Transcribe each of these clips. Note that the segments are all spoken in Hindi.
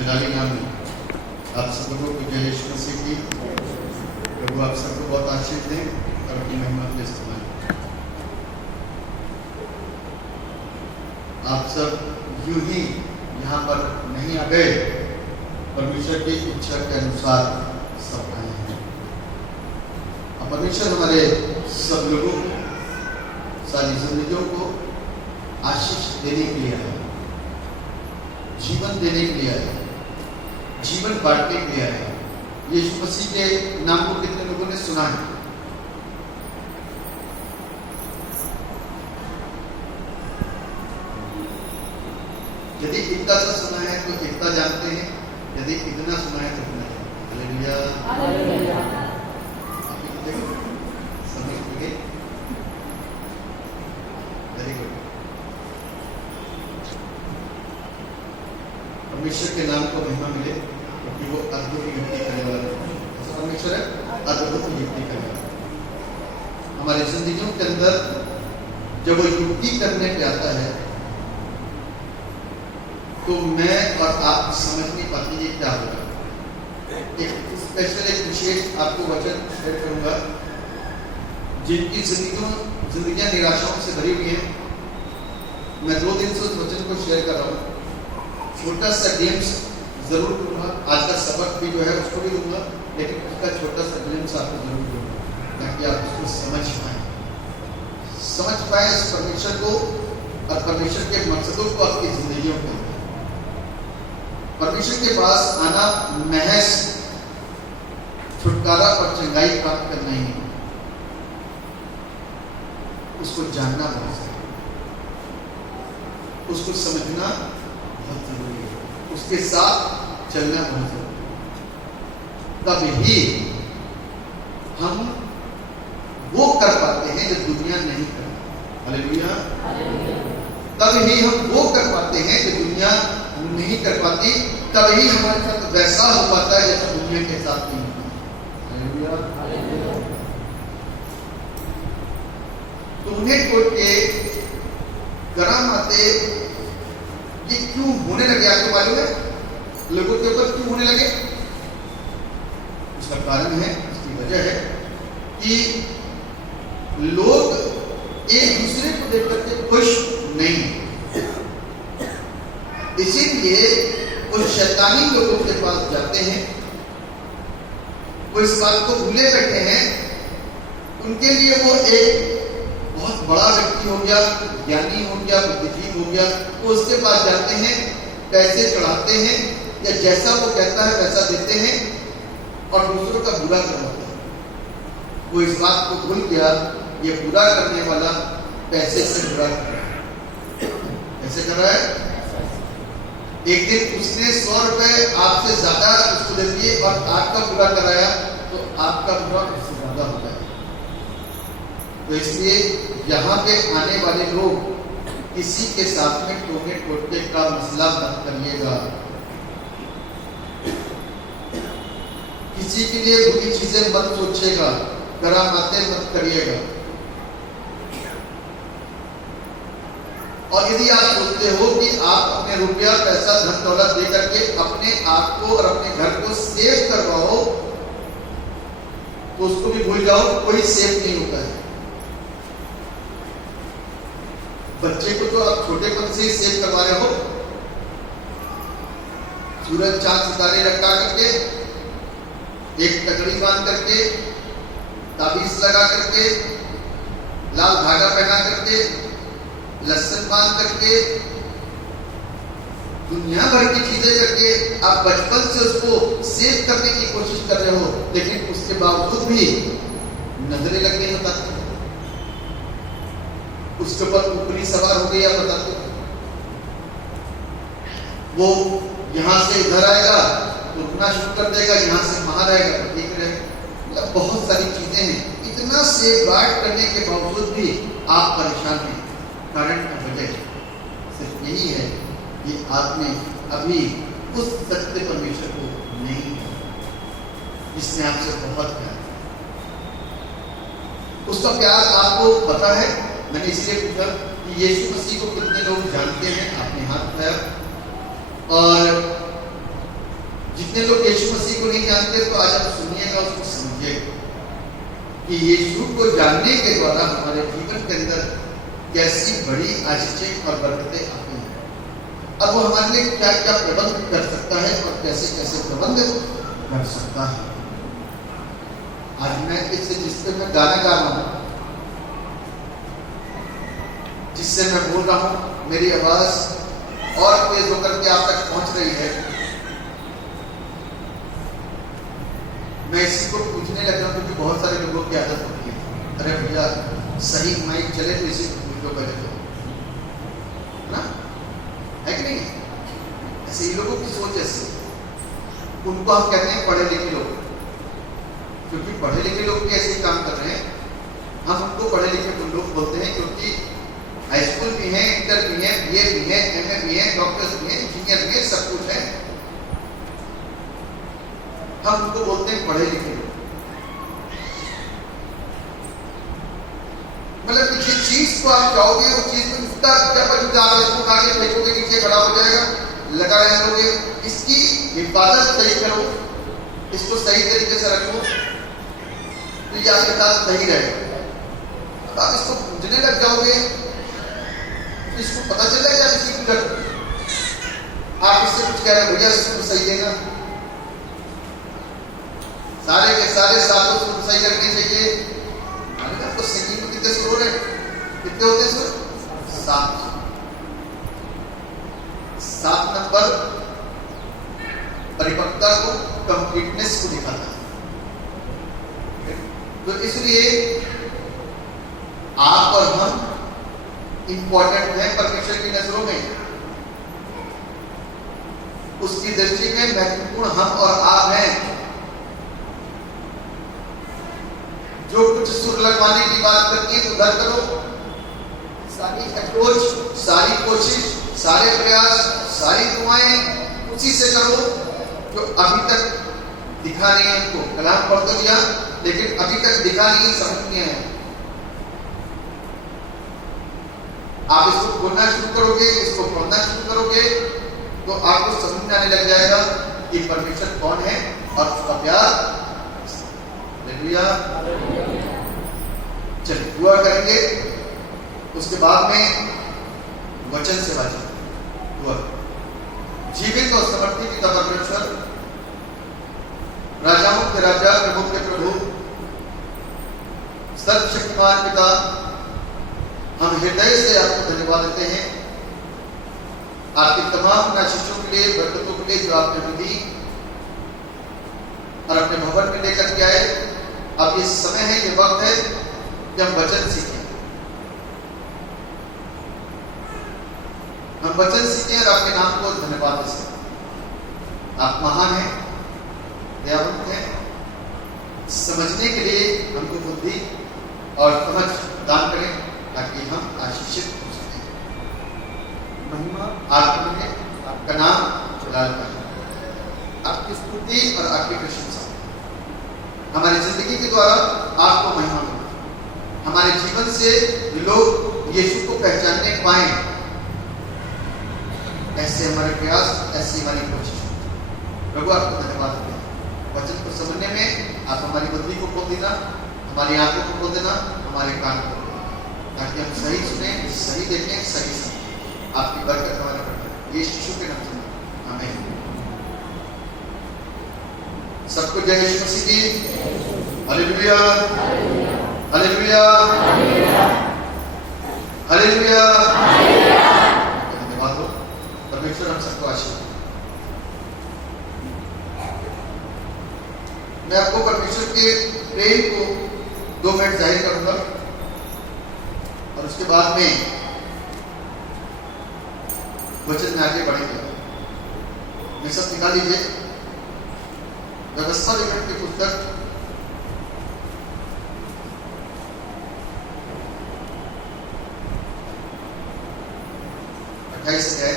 जलाली नाम आप सब लोगों को जय यीशु मसीह की। प्रभु आप सबको बहुत आशीष दें और अपनी महिमा के इस्तेमाल। आप सब यूं ही यहाँ पर नहीं आ गए, परमेश्वर की इच्छा के अनुसार सब आए हैं। और परमेश्वर हमारे सब लोगों को, सारी जिंदगियों को आशीष देने के लिए आया, जीवन देने के लिए आया, जीवन बांटने के लिए आया। यीशु मसीह के नाम को कितने लोगों ने सुना है? यदि इतना सा सुना है तो इतना जानते हैं, यदि इतना सुना है तो इतना जानते हैं। हालेलुया। समझ गए? Very good. परमेश्वर के नाम को महिमा मिले क्योंकि वो अद्भुत युक्ति करने वाला है। ऐसा परमेश्वर है, अद्भुत युक्ति करने वाला। हमारी जिंदगियों के अंदर जब वो युक्ति करने पे आता है तो मैं और आप समझ नहीं पाते ये क्या होगा। एक स्पेशल, एक विशेष आपको वचन शेयर करूंगा जिनकी जिंदगियां निराशाओं से भरी हुई है। मैं 2 दिन से उस वचन को शेयर कर रहा हूँ। छोटा सा ग्लिम्स जरूर दूंगा, आज का सबक भी जो है उसको भी दूंगा, लेकिन उसका छोटा सा ग्लिम्स आपको जरूर दूंगा ताकि आप उसको समझ पाए इस परमेश्वर को और परमेश्वर के मकसदों को आपकी जिंदगियों में। परमेश्वर के पास आना महज छुटकारा और चंगाई प्राप्त करना ही नहीं, उसको जानना बहुत जरूरी, उसको समझना बहुत जरूरी है, उसके साथ चलना बहुत जरूरी है। तब ही हम वो कर पाते हैं जो दुनिया नहीं कर पाती। हालेलुया। तब ही हम वो कर पाते हैं जो दुनिया नहीं कर पाती। तब ही हमारे साथ वैसा हो पाता है जैसा दुनिया के साथ नहीं होता। हालेलुया। तो उन्हें कोट के गरम आते ये क्यों होने लगे आपको मालूम है? लोगों के ऊपर क्यों होने लगे? उसका कारण है, उसकी वजह है कि लोग एक दूसरे को देख करके खुश नहीं, इसीलिए वो शैतानी लोगों के पास जाते हैं। वो इस बात को भूले बैठे हैं, उनके लिए वो एक बहुत बड़ा व्यक्ति हो गया, ज्ञानी हो गया, बुद्धिजीवी हो गया, तो उसके पास जाते हैं, पैसे चढ़ाते हैं या जैसा वो कहता है वैसा देते हैं और दूसरों का बुरा करवाते हैं। वो इस बात को भूल गया, ये बुरा करने वाला पैसे से बुरा कर रहा है। कैसे कर रहा है? एक दिन उसने 100 रुपए आपसे ज्यादा उसको दे दिए और आपका बुरा कराया तो आपका बुरा उससे ज्यादा हो जाएगा। तो इसलिए यहाँ पे आने वाले लोग किसी के साथ में टोने टोटके का मसला मत करिएगा, किसी के लिए बुरी चीजें मत सोचिएगा, करामातें मत करिएगा। और यदि आप सोचते हो कि आप अपने रुपया पैसा धन दौलत दे करके अपने आप को और अपने घर को सेव करवाओ तो उसको भी भूल जाओ, कोई सेव नहीं होता है। बच्चे को तो आप छोटेपन से ही सेव करवा रहे हो, सूरज चांद सितारे लटका करके, एक तकड़ी बांध करके, ताबीज लगा करके, लाल धागा पहना करके, लहसुन बांध करके, दुनिया भर की चीजें करके आप बचपन से उसको सेव करने की कोशिश कर रहे हो, लेकिन उसके बावजूद भी नजरें लगने बताते हैं। उसके ऊपर ऊपरी सवार हो गई, आप बताते हो। वो यहां से इधर आएगा तो उतना शुरू कर देगा, यहां से बाहर आएगा तो ठीक रहेगा। मतलब बहुत सारी चीजें हैं, इतना सेफ गार्ड करने के बावजूद भी आप परेशान हैं। कारण का वजह सिर्फ यही है कि आपने अभी उस सत्य परमेश्वर को नहीं, जिसने आपसे बहुत प्यार, उसका प्यार आपको पता है। मैंने इसलिए पूछा कि यीशु मसीह को कितने लोग जानते हैं? आपने हाथ उठाया। और जितने लोग यीशु मसीह को नहीं जानते तो आज आप सुनिएगा, उसको समझिएगा कि यीशु को जानने के द्वारा हमारे जीवन के अंदर कैसी बड़ी आशीषें और बरकतें आती हैं। अब वो हमारे लिए क्या क्या प्रबंध कर सकता है और कैसे कैसे प्रबंध कर सकता है। आज मैं जिस पे मैं गाना गा रहा हूँ, जिससे मैं बोल रहा हूँ, मेरी आवाज और तेज होकर के आप तक पहुंच रही है, मैं इसी को पूछने लग रहा हूँ क्योंकि बहुत सारे लोगों की आदत होती है, अरे भैया सही माइक चले तो इसी को पूछ लो पहले तो, ना है कि नहीं? ऐसे ही लोगों की सोच ऐसी, उनको हम कहते हैं पढ़े लिखे लोग, क्योंकि पढ़े लिखे लोग भी ऐसे ही काम कर रहे हैं। हम उनको पढ़े लिखे लोग बोलते हैं क्योंकि हाई स्कूल भी है, इंटर भी है, बीए भी है, एमए भी है, डॉक्टर्स भी है, इंजीनियर भी है, सब कुछ है। हम उनको बोलते हैं पढ़े लिखे लोग। मतलब कि जिस चीज को आप चाहोगे उस चीज में उसका इसको आगे फेंकोगे, नीचे खड़ा हो जाएगा, लगा रहोगे। इसकी हिफाजत सही करो, इसको सही तरीके से रखो तो ये आपके साथ सही रहेगा। अब आप इसको पूजने लग जाओगे, इसको पता चल जाएगा इसकी पूजा, आप इससे कुछ कह रहे भैया इसको सही देना, सारे के सारे सातों सुर सही लगने चाहिए। आपको सिंगिंग में कितने सुर हो रहे, कितने होते हैं सुर? 7। 7 नंबर परिपक्वता को, कंप्लीटनेस को दिखाता है। तो इसलिए आप और हम इंपॉर्टेंट है परमेश्वर की नजरों में, उसकी दृष्टि में महत्वपूर्ण हम और आप हैं। जो कुछ सुर लगवाने की बात करती है तो उधर करो, सारी अप्रोच, सारी कोशिश, सारे प्रयास, सारी दुआएं उसी से करो जो अभी तक दिखा नहीं है उनको। कलाम पढ़ तो लिया लेकिन अभी तक दिखा नहीं, समझ नहीं आया। आप इसको बोलना शुरू करोगे, इसको पढ़ना शुरू करोगे तो आपको समझ में आने लग जाएगा कि परमेश्वर कौन है और उसका प्यार। चलिए दुआ करेंगे, उसके बाद में वचन से बातचीत। दुआ। जीवित और समर्थी पिता परमेश्वर, राजाओं के राजा, प्रभु के प्रभु, सर्वशक्तिमान पिता, हम हृदय से आपको धन्यवाद देते हैं आपके तमाम आशीषों के लिए, बरकतों के लिए जो आपने हमें दी और अपने भवन में लेकर के आए। अब ये समय है, ये वक्त है जब वचन सीखें, हम वचन सीखें और आपके नाम को धन्यवाद दे सकें। आप महान हैं, दयावंत हैं, समझने के लिए हमको बुद्धि और समझ दान करें ताकि हम आशीषित हो सकें। महिमा आपके लिए, आपका नाम जलाल करें, आपकी स्तुति और आपकी प्रशंसा हमारी जिंदगी के द्वारा आपको महिमा मिले। हमारे जीवन से लोग यीशु को पहचानने पाए, ऐसे हमारे प्रयास, ऐसी हमारी कोशिश। प्रभु आपको धन्यवाद देते हैं। वचन को समझने में आप हमारी बुद्धि को खोल देना, हमारी आंखों को खोल देना, हमारे कान को खोल देना, ताकि हम सही सुने, सही देखें, सही समझें। आपकी बरकत हमारे पर ये यीशु के नाम से आमीन। सबको जय यीशु मसीह की। Hallelujah, hallelujah, hallelujah. धन्यवाद हो, परमेश्वर हम सबको आशीर्वाद। मैं आपको परमेश्वर के प्रेम को 2 मिनट जाहिर करूंगा और उसके बाद में वचन में आगे बढ़ेंगे। ये सब निकाल लीजिए, व्यवस्था विवरण की पुस्तक 28 है।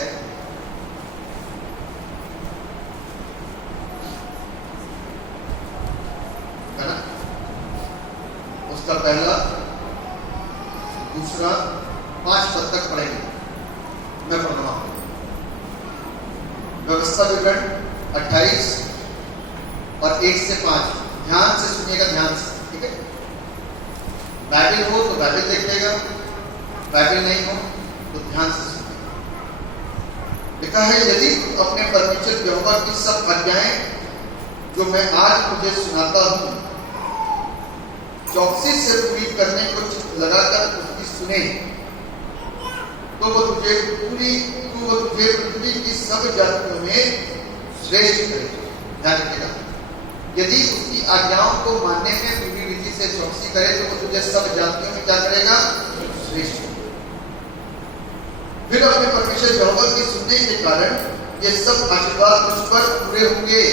ना? उसका पहला, दूसरा, 5 पद तक पढ़ेंगे। मैं पढ़ रहा हूं। व्यवस्था विवरण 28 और 1 से 5 ध्यान से सुनिएगा, ध्यान से, ठीक है। बाइबल हो तो बाइबल देख लेगा, बाइबल नहीं हो तो ध्यान से सुनिएगा। लिखा है, यदि अपने परमेश्वर यहोवा की सब आज्ञाएं जो मैं आज मुझे सुनाता हूं चौकसी से पूरी करने को लगाकर उसकी सुने तो वो तुझे पृथ्वी की सब जातियों में श्रेष्ठ करेगा। ध्यान रखिएगा, यदि उसकी आज्ञाओं को मानने में पूरी रीति से चौकसी करे तो वो तुझे सब जातियों में क्या करेगा? श्रेष्ठ। फिर अपने परमेश्वर यहोवा की सुनने के कारण ये सब आशीर्वाद मुझ पर पूरे होंगे।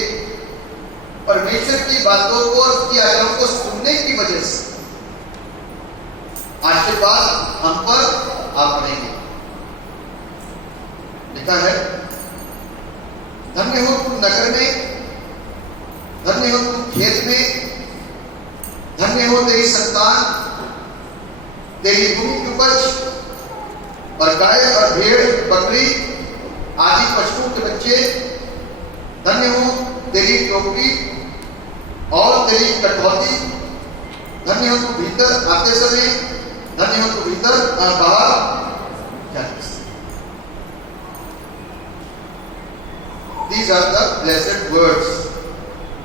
परमेश्वर की बातों को और उसकी आज्ञाओं को सुनने की वजह से आशीर्वाद हम पर आ पड़ेंगे। लिखा है, धन्य हो तू नगर में, धन्य हो तू खेत में, धन्य हो तेरी संतान, तेरी भूमि की उपज और गाय और भेड़ बकरी आदि पशुओं के बच्चे। धन्य हो तेरी टोकरी और तेरी कटौती। धन्य हो तू भीतर आते समय, धन्य हो तू भीतर और बाहर जाते समय। These are the blessed words।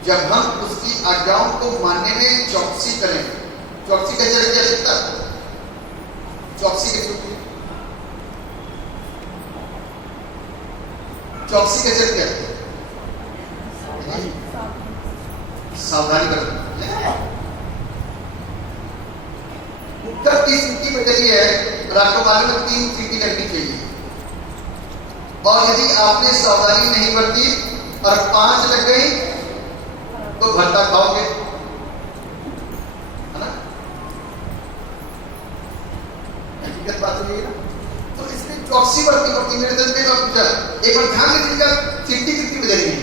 जब हम उसकी आज्ञाओं को मानने में चौकसी करें। चौकसी कैसे रखी जा सकता? चौकसी कैसे होती है? चौकसी कैसे रखी जाती है? सावधानी बरतना। उत्तर की सीटी बदली है और आपको मालूम है 3 सीटी करनी चाहिए, और यदि आपने सावधानी नहीं बरती और 5 लग गई तो भरता खाओगे, है ना? हकीकत बात है ना। तो इसमें चौकसी बरतनी पड़ती। मेरे दिल में पूछा, एक बार ध्यान दीजिएगा, सीटी कितनी बदली है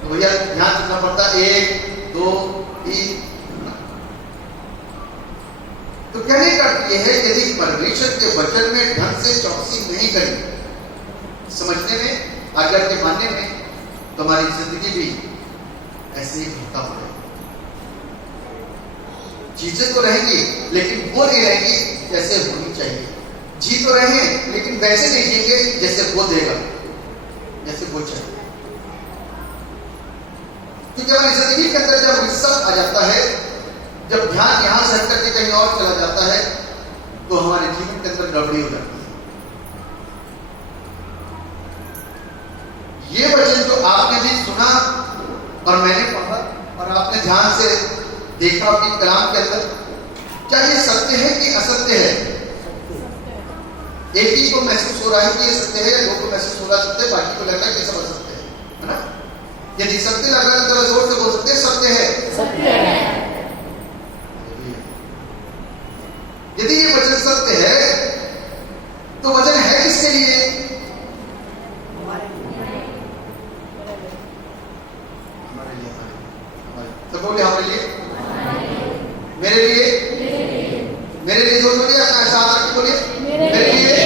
तो भैया ध्यान रखना पड़ता। 1 2 3। तो कहने का यह है, यदि परमेश्वर के वचन में ढंग से चौकसी नहीं करी समझने में, आज्ञा के मानने में, तो हमारी जिंदगी भी ऐसे ही भटका पड़ेगी। चीजें तो रहेंगी लेकिन वो नहीं रहेंगी जैसे होनी चाहिए। जी तो रहे लेकिन वैसे नहीं जिएंगे जैसे वो देगा, जैसे वो चाहिए। क्योंकि हमारी जिंदगी के अंदर जब सब आ जाता है, जब ध्यान यहां से हट करके कहीं और चला जाता है, तो हमारे जीवन के अंदर गड़बड़ी हो जाती है। ये वचन जो आपने भी सुना और मैंने पढ़ा और आपने ध्यान से देखा अपनी कलाम के अंदर, क्या ये सत्य है कि असत्य है? एक ही को महसूस हो रहा है कि ये सत्य है, दो को महसूस हो रहा है सत्य, बाकी को लग रहा है कि सब असत्य है ना? यदि सत्य लग रहा है तो जोर से बोल सकते हैं सत्य है, सत्य है। यदि ये वचन सत्य है तो वचन है किसके लिए? हमारे लिए। तो बोले हमारे लिए, मेरे लिए, मेरे लिए। जो बोलिए अपना साथ रख के बोलिए, मेरे लिए,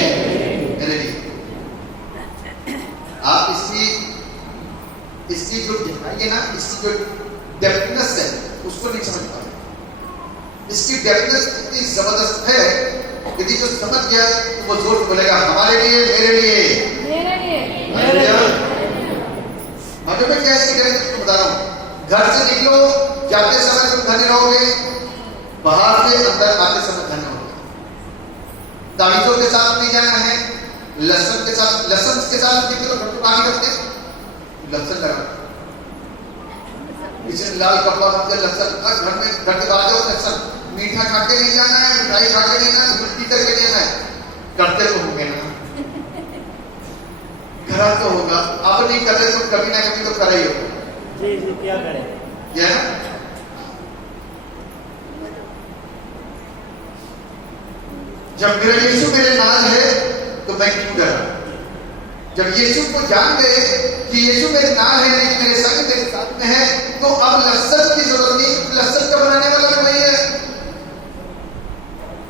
मेरे लिए। आप इसकी जो गहराई है ना, इसकी जो डेप्थनेस है उसको नहीं समझ पाए। इसकी डेप्थनेस इतनी जबरदस्त है, यदि जो समझ गया तो वो जोर बोलेगा हमारे लिए, मेरे लिए, मेरे लिए, मेरे लिए। अगर मैं कैसे करें तो बता रहा हूं, घर से निकलो, जाते समय तुम धन्य रहोगे, बाहर से अंदर आते समय धन्य रहोगे। तावीजों के साथ नहीं जाना है, लहसुन के साथ निकलो, पानी करते लहसुन लगा, पीछे लाल कपड़ा बांध के लहसुन, घर में घर के बाहर जाओ लहसुन, मीठा खा के नहीं जाना है, मिठाई खा के नहीं जाना है, उल्टी करके नहीं जाना है। करते तो होंगे ना, करा तो होगा। आप नहीं कर रहे तो कभी ना कभी तो करा ही होगा। जी जी, क्या करें? क्या है? जब मेरा यीशु मेरे नाल है तो मैं क्यों डरा? जब यीशु को जान गए कि यीशु मेरे नाल है, नहीं मेरे संग मेरे साथ में है, तो अब लहसुन की जरूरत नहीं, लहसुन का बनाने वाला भी वही है।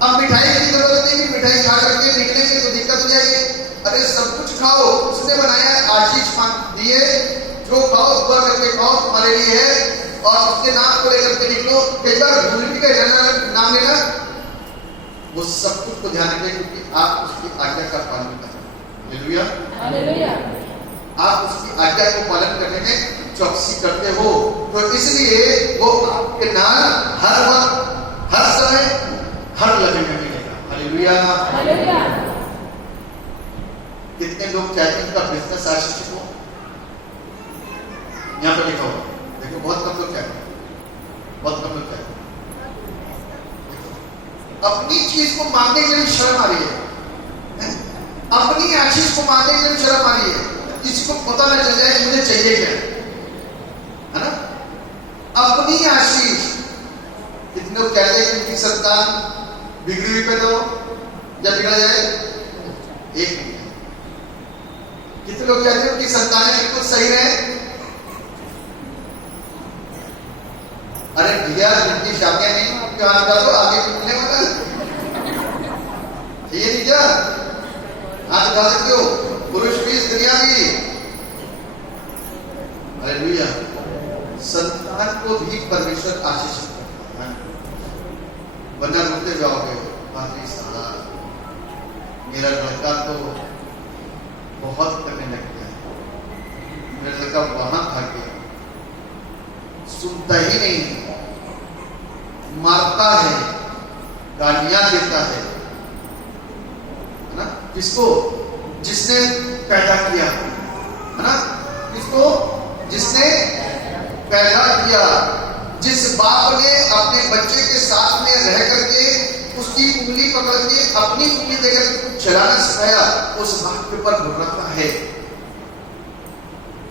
अब मिठाई की जरूरत नहीं कि मिठाई खा करके निकलेंगे तो दिक्कत हो जाएगी। अरे सब कुछ खाओ, उसने बनाया, आशीष दिए, जो खाओ, दुआ करके खाओ, तुम्हारे लिए है, और उसके नाम को लेकर के निकलो। कई बार भूल भी गए नाम लेना, वो सब कुछ को ध्यान रखें, क्योंकि आप उसकी आज्ञा का पालन कर रहे हैं। Hallelujah, hallelujah. आप उसकी आज्ञा को पालन करने में चौकसी करते हो, तो इसलिए वो आपके नाम हर वक्त, हर समय, हर लगे में मिलेगा। Hallelujah, hallelujah. कितने लोग चाहते हैं उनका बिजनेस आशीषित हो? यहाँ पर लिखा हुआ, देखो बहुत कम लोग चाहते हैं, बहुत कम लोग चाहते हैं। अपनी चीज को मांगने के लिए शर्म आ रही है, अपनी आशीष को मांगने के लिए शर्म आ रही है, किसी को पता न चल जाए मुझे चाहिए क्या है ना। अपनी आशीष, कितने लोग कहते हैं कि उनकी संतान बिगड़ी हुई पैदा हो या बिगड़ जाए, एक नहीं। कितने लोग कहते हैं उनकी संतानें बिल्कुल सही रहे। अरे भैया, जिनकी शादियां नहीं उनके हाथ डालो, आगे मिलने वाला ये नहीं क्या हाथ उठा सकते हो, पुरुष भी स्त्रियां भी। हालेलुया, संतान को भी परमेश्वर आशीषित करता है, वरना रुकते जाओगे। बाकी सारा मेरा लड़का तो बहुत करने लग गया, मेरा लड़का वहां भाग गया, सुनता ही नहीं, मारता है, गालियां देता है ना। किसको? जिसने पैदा किया है ना, किसको? जिसने पैदा किया। जिस बाप ने अपने बच्चे के साथ में रह करके उसकी उंगली पकड़ के अपनी उंगली देकर चलाना सिखाया, उस बाप के ऊपर भरोसा है।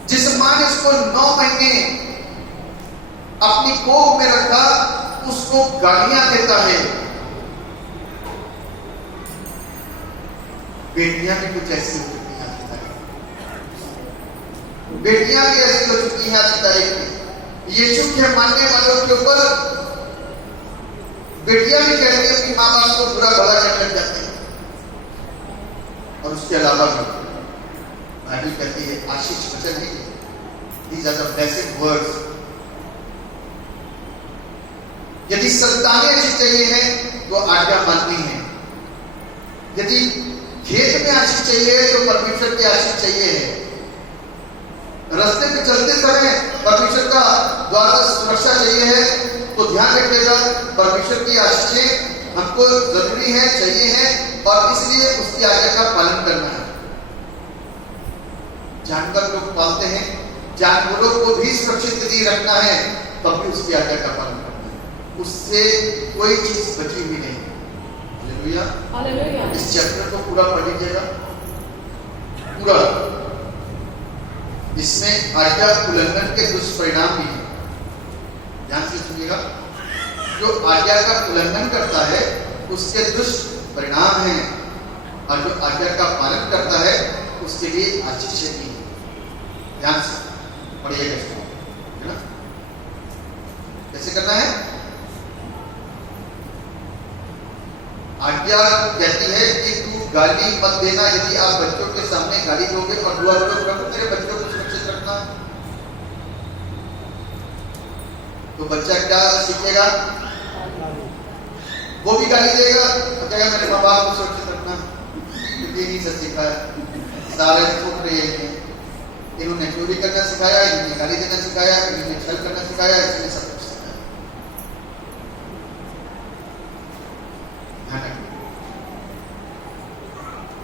जिस मां ने उसको 9 महीने अपनी कोख में रखा, उसको गालियां देता है। बेटियां भी कुछ ऐसी हो चुकी हैं आज की तारीख, बेटियां भी ऐसी हो चुकी हैं आज की तारीख में। यीशु के मानने वालों के ऊपर बेटियां भी कहती हैं कि माँ बाप को बुरा भला करने लग जाते हैं। और उसके अलावा भी बाइबल कहती है, आशीष वचन है, these are the blessed words। यदि संतानें अच्छी चाहिए हैं तो आज्ञा माननी है, यदि खेत में आशीष चाहिए तो परमेश्वर की आशीष चाहिए है, रास्ते पे चलते समय परमेश्वर का द्वारा सुरक्षा चाहिए है, तो ध्यान रखिएगा परमेश्वर की आशीषें हमको जरूरी है, चाहिए है, और इसलिए उसकी आज्ञा का पालन करना है। जानवर लोग पालते हैं, जानवरों को भी सुरक्षित यदि रखना है तब भी उसकी आज्ञा का पालन करना है, उससे कोई चीज बची हुई नहीं। Hallelujah, hallelujah. इस चैप्टर को पूरा पढ़ लीजिएगा, पूरा। इसमें आज्ञा उल्लंघन के दुष्परिणाम भी हैं, ध्यान से सुनिएगा। जो आज्ञा का उल्लंघन करता है उसके दुष्परिणाम हैं, और जो आज्ञा का पालन करता है उसके लिए आशीष भी है। ध्यान से पढ़िएगा इसको, है ना। कैसे करना है? आज्ञा कहती है कि तू गाली मत देना। यदि आप बच्चों के सामने गाली दोगे और दुआ करोगे प्रभु मेरे बच्चों को सुरक्षित रखना, तो बच्चा क्या सीखेगा? वो भी गाली देगा और कहेगा मेरे माँ बाप को सुरक्षित रखना। ये नहीं से सीखा है, सारे छूट रहे हैं। इन्होंने चोरी करना सिखाया, इन्होंने गाली देना सिखाया, इन्होंने छल करना सिखाया, इसने सब कुछ सिखाया।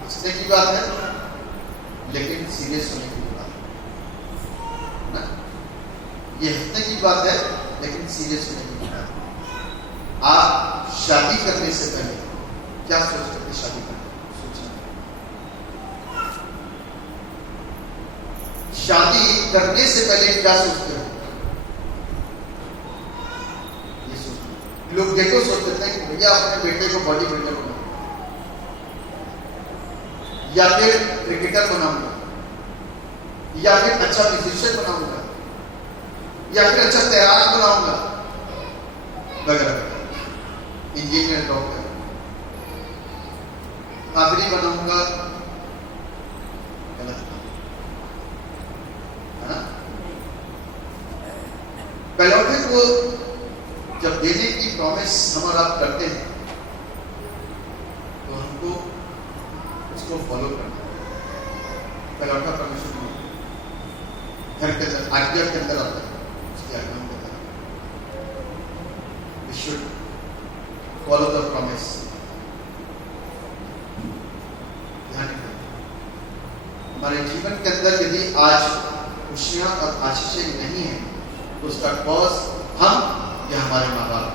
हंसने की बात है लेकिन सीरियस होने की बात है ना। ये हंसने की बात है लेकिन सीरियस होने की बात है। आप शादी करने से पहले क्या सोचते थे? शादी करने सोचना, शादी करने से पहले क्या सोचते हो? ये सोचते लोग देखो, सोचते थे कि भैया अपने बेटे को बॉडी बिल्डर बनाओ, या फिर क्रिकेटर बनाऊंगा, या फिर अच्छा म्यूजिशियन बनाऊंगा, या फिर अच्छा तैराक बनाऊंगा, वगैरह, इंजीनियर, डॉक्टर, पादरी बनाऊंगा। गलत है ना? पहलौठे को जब देने की प्रॉमिस हम और आप करते हैं तो हमको उसको फॉलो करना है। पहलौठा परमेश्वर को घर के अंदर आज्ञा के अंदर आता है, उसकी आज्ञा के अंदर we should follow the promise. ध्यान रखना हमारे जीवन के अंदर यदि आज खुशियां और आशीषें नहीं है तो उसका कॉज हम या हमारे माँ बाप।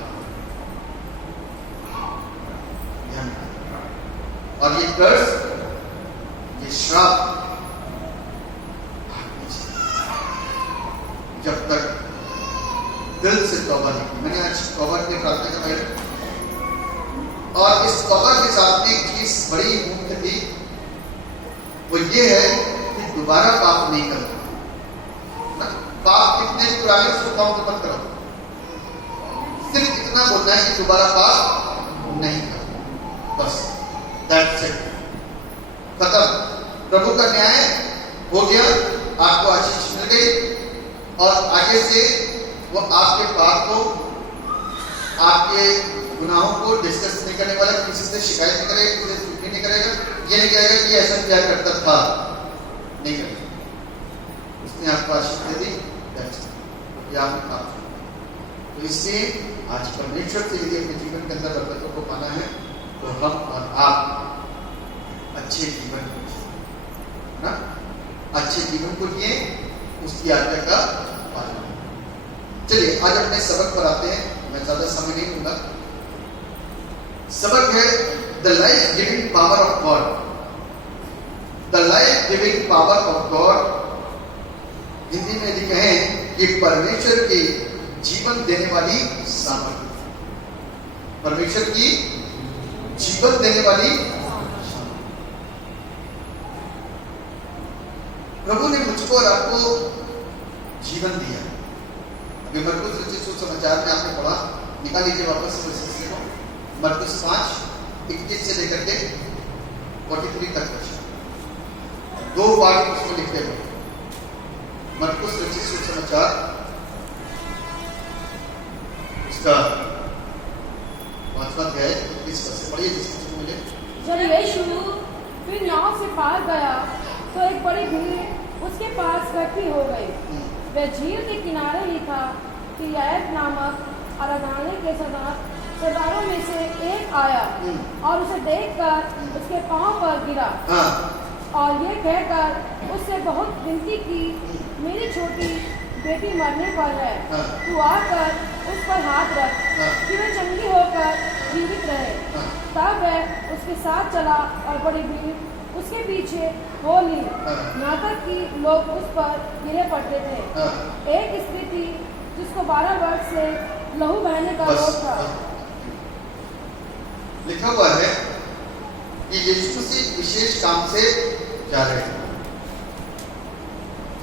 और ये कर्ज, ये श्राप जब तक दिल से तौबा नहीं की। मैंने आज तौबा की प्रार्थना करवाई और इस तौबा के साथ में एक चीज बड़ी मुख्य थी, वो ये है कि दोबारा पाप नहीं करना। पाप कितने पुराने श्रोताओं को मत करो, सिर्फ इतना बोलना है कि दोबारा पाप नहीं करना, बस दैट्स इट, खत्म। प्रभु का न्याय हो गया, आपको आशीष मिल गई और आगे से वो आपके पाप को, आपके गुनाहों को डिस्कस नहीं करने वाला, किसी से शिकायत नहीं करेगा, किसी से चुगली नहीं करेगा, ये नहीं कहेगा कि ऐसा क्या करता था, नहीं करेगा। उसने आपको आशीष दे दी, तो इसलिए आज परमेश्वर से यदि अपने जीवन के अंदर बरकतों को पाना है तो हम और आप अच्छे जीवन ना, अच्छे जीवन को जिए, उसकी आज्ञा का पालन। चलिए आज अपने सबक पर आते हैं, मैं ज्यादा समय नहीं दूंगा। सबक है the life giving power of God. The life giving power of God, Hindi में यदि कहें कि परमेश्वर की जीवन देने वाली सामर्थ्य, परमेश्वर की जीवन देने वाली। प्रभु ने मुझको और आपको जीवन दिया। अभी मरकुस रचित सुसमाचार में आपने पढ़ा, निकाल लीजिए वापस से हिस्से को, मरकुस 5:21 से लेकर के 43 तक बचा, 2 पार्ट उसमें लिखे हुए। मरकुस रचित सुसमाचार उसका 5वां अध्याय 21 से पढ़िए जिसको मिले। जब यीशु फिर नाव से पार गया तो एक बड़ी भीड़ उसके पास इकट्ठी हो गई। वह झील के किनारे ही था कि यायत नामक आराधनालय के सरदारों में से एक आया और उसे देखकर उसके पांव पर गिरा और ये कहकर उससे बहुत विनती की, मेरी छोटी बेटी मरने पर है, तू आकर उस पर हाथ रख कि वह चंगी होकर जीवित रहे। तब वह उसके साथ चला और बड़ी भीड़ उसके पीछे हो ली, यहाँ तक कि लोग उस पर गिरे पड़ते थे। एक स्त्री थी जिसको 12 वर्ष से लहू बहने का रोग था। लिखा हुआ है कि यीशु मसीह विशेष काम से जा रहे हैं।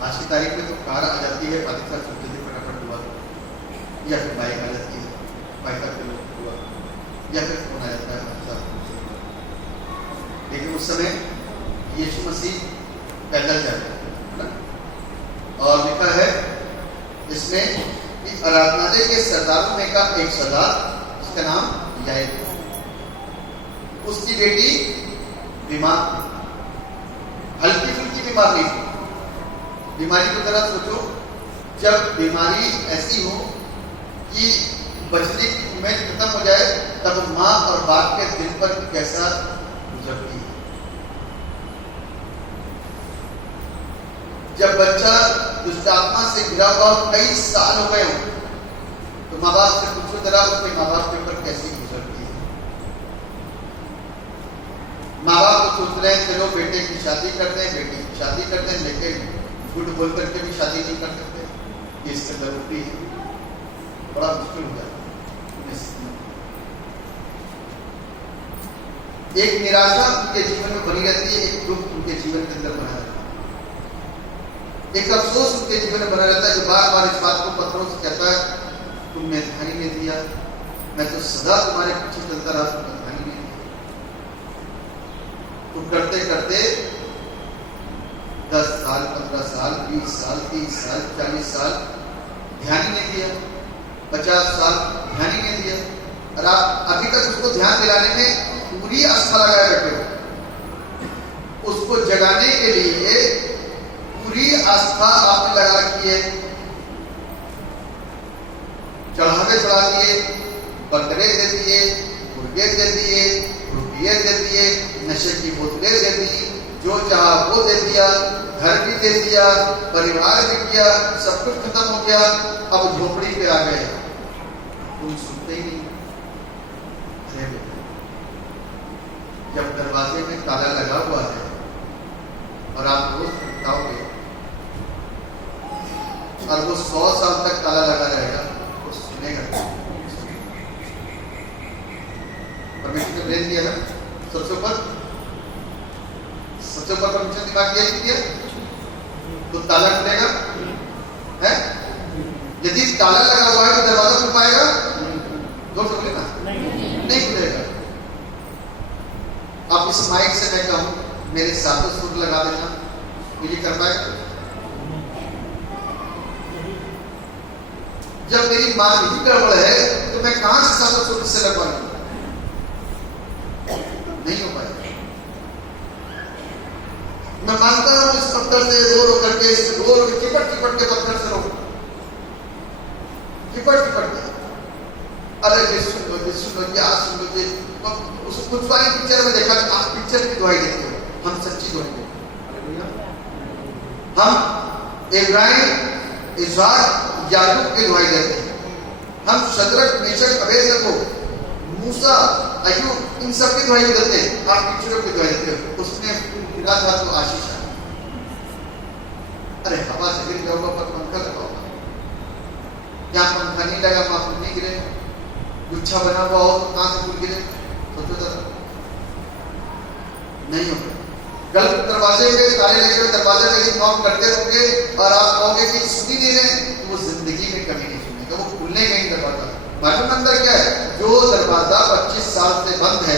आज की तारीख में तो कार आ जाती है, पाकिस्तान चलती थी फटाफट हुआ, या फिर बाइक आ जाती है, बाइक के लोग हुआ, या फिर फोन आ जाता है। लेकिन उस समय यीशु मसीह पैदल जा रहे हैं और लिखा है इसमें कि आराधनालय के सरदारों में का एक सरदार, उसका नाम यायत, उसकी बेटी बीमार, हल्की फुल्की बीमार नहीं थी। बीमारी को जरा सोचो, जब बीमारी ऐसी हो कि बचने की उम्मीद खत्म हो जाए, तब माँ और बाप के दिल पर कैसा गुजरती है। जब बच्चा दुष्टात्मा से घिरा हुआ कई साल हो गए हो तो माँ बाप से पूछो जरा उसके माँ बाप के ऊपर कैसी गुजरती है। माँ बाप तो सोच रहे हैं चलो बेटे की शादी करते हैं, बेटी की शादी करते हैं, लेकिन झूठ बोल करके भी शादी नहीं कर सकते, ये इसका जरूरी है, बड़ा मुश्किल हो जाता है। एक निराशा उनके जीवन में बनी रहती है, एक दुख उनके जीवन के अंदर बना रहता है, एक अफसोस उनके जीवन में बना रहता है जो बार बार इस बात को पत्रों से कहता है, तुमने ध्यान नहीं दिया, मैं तो सदा तुम्हारे पीछे चलता रहा, तुमने ध्यान नहीं दिया। तो करते करते 10 साल, 15 साल, 20 साल, 30 साल, 40 साल ध्यान ही नहीं दिया, 50 साल ध्यान ही नहीं दिया, और आप अभी तक उसको ध्यान दिलाने में पूरी आस्था लगाए बैठे हो। उसको जगाने के लिए पूरी आस्था आपने लगा रखी है। चढ़ावे चढ़ा दिए, बकरे दे दिए, मुर्गे दे दिए, रुपये दे दिए, नशे की बोतलें दे दी, जो चाहा वो दे दिया, घर भी दे दिया, परिवार भी किया, सब कुछ खत्म हो गया। अब झोपड़ी पे आ गए, तुम सुनते ही नहीं। अरे जब दरवाजे में ताला लगा हुआ है और आप रोज खटखटाओगे और वो 100 साल तक ताला लगा रहेगा, वो सुनेगा। परमिशन तो ले दिया ना, सबसे ऊपर परमिशन दिमाग किया, तो ताला खुलेगा है। यदि ताला लगा हुआ है तो दरवाजा खुल पाएगा? जोर से बोले ना, नहीं खुलेगा। आप इस माइक से मैं कहूं मेरे साथों सुर लगा देना, तो ये कर पाएगा? जब मेरी मां नहीं गड़बड़ है तो मैं कहां से साथों सुर से लगवाऊंगा? नहीं हो पाएगा। मैं मानता हूं इस पत्थर से रो करके, इस रो चिपट के पत्थर से रो, चिपट के। अरे ये सुन लो, ये सुन लो, ये उस कुछ वाली पिक्चर में देखा, आप पिक्चर की दुआई देते हो, हम सच्ची दुआई देते हैं। हम इब्राहिम, इसहाक, याकूब की दुआई देते हैं। हम शद्रक, मेशक, अबेदनगो, मूसा, अय्यूब, इन सब की दुआई देते हैं। आप पिक्चरों की दुआई देते हो। उसने गिरा था तो आशीष आ। अरे हवा से गिर जाऊंगा पर पंखा लगाऊंगा, क्या पंखा नहीं लगा वहां फूल नहीं गिरे? गुच्छा बना हुआ हो तो कहां से फूल गिरे? सोचो जरा, नहीं होगा। गलत दरवाजे पे ताले लगे हुए दरवाजे पे यदि नॉक करते रहोगे और आप कहोगे कि सुन ही नहीं रहे, तो वो जिंदगी में कभी नहीं सुनेगा, वो खुलने का ही दरवाजा। मालूम अंदर क्या है? जो दरवाजा 25 साल से बंद है,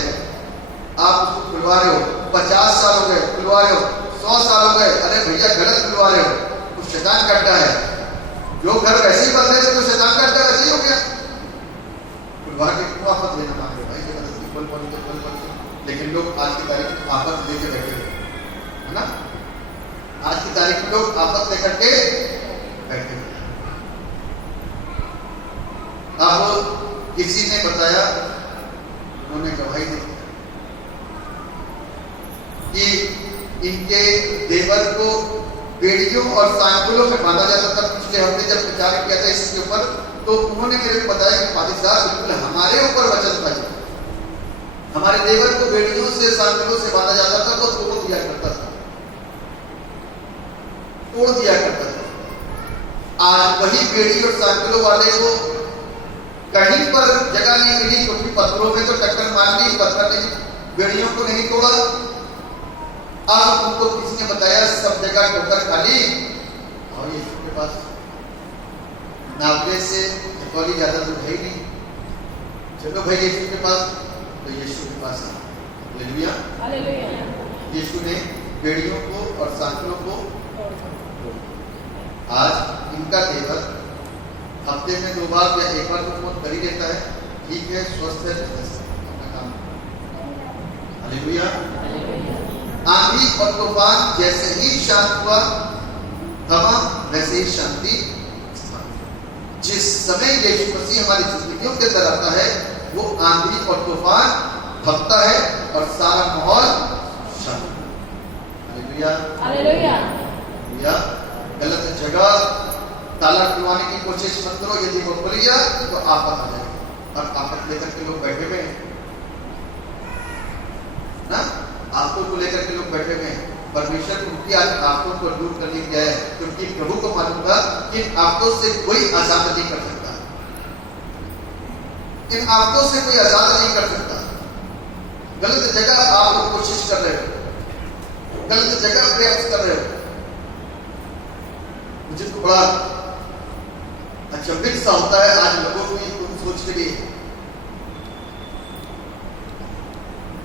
आप उसको खुलवा रहे हो, 50 साल हो गए खुलवा रहे हो, 100 साल हो गए, अरे भैया गलत खुलवा रहे हो, कुछ शैतान करता है। जो घर वैसे ही बंद है तो शैतान करता है, वैसे ही हो गया। खुलवा के क्यों आफत लेना मांग रहे भाई? लेकिन लोग आज की तारीख में आफत लेके बैठे है ना। आज की तारीख में लोग आफत लेकर के बैठे। अब किसी ने बताया, उन्होंने गवाही दी कि इनके देवर को बेड़ियों और सांकुलों में बांधा जाता था। पिछले हफ्ते जब प्रचार किया था इसके ऊपर, तो उन्होंने मेरे को बताया कि पादी साहब बिल्कुल हमारे ऊपर वचन था, हमारे देवर को बेड़ियों से सांकुलों से बांधा जाता था तो तोड़ दिया करता था, तोड़ दिया करता था। आज वही बेड़ी और सांकुलों वाले को कहीं पर जगह नहीं मिली, क्योंकि पत्थरों में तो टक्कर मार ली, पत्थर ने बेड़ियों को नहीं तोड़ा। अब उनको किसी ने बताया सब जगह ठोकर खाली, और यीशु के पास नावले से वाली ज्यादा दूर है ही नहीं, चलो भाई यीशु के पास। तो यीशु के पास हालेलुया, यीशु ने बेड़ियों को और सांकलों को। आज इनका देवर हफ्ते में 2 बार या 1 बार तो फोन कर ही लेता है, ठीक है, स्वस्थ है, अपना काम। हालेलुया। आंधी और तूफान जैसे ही शांत हुआ, थमा वैसे ही शांति। जिस समय यीशु मसीह हमारी जिंदगियों के अंदर आता है, वो आंधी और तूफान थमता है और सारा माहौल शांत। Hallelujah, hallelujah. गलत जगह ताला खुलवाने की कोशिश मत करो, यदि वो खुल गया तो आफत आ जाएगी। और आफत लेकर के लोग बैठे हुए हैं ना, आफतों को लेकर के लोग बैठे हुए हैं। परमेश्वर उनकी आज आफतों को दूर करने गया है, क्योंकि प्रभु को मालूम था कि इन आफतों से कोई आजाद नहीं कर सकता, इन आफतों से कोई आजाद नहीं कर सकता। गलत जगह आप लोग कोशिश कर रहे हो, गलत जगह प्रयास कर रहे हो। मुझे तो बड़ा अचंभित सा होता है आज लोगों को सोच के लिए,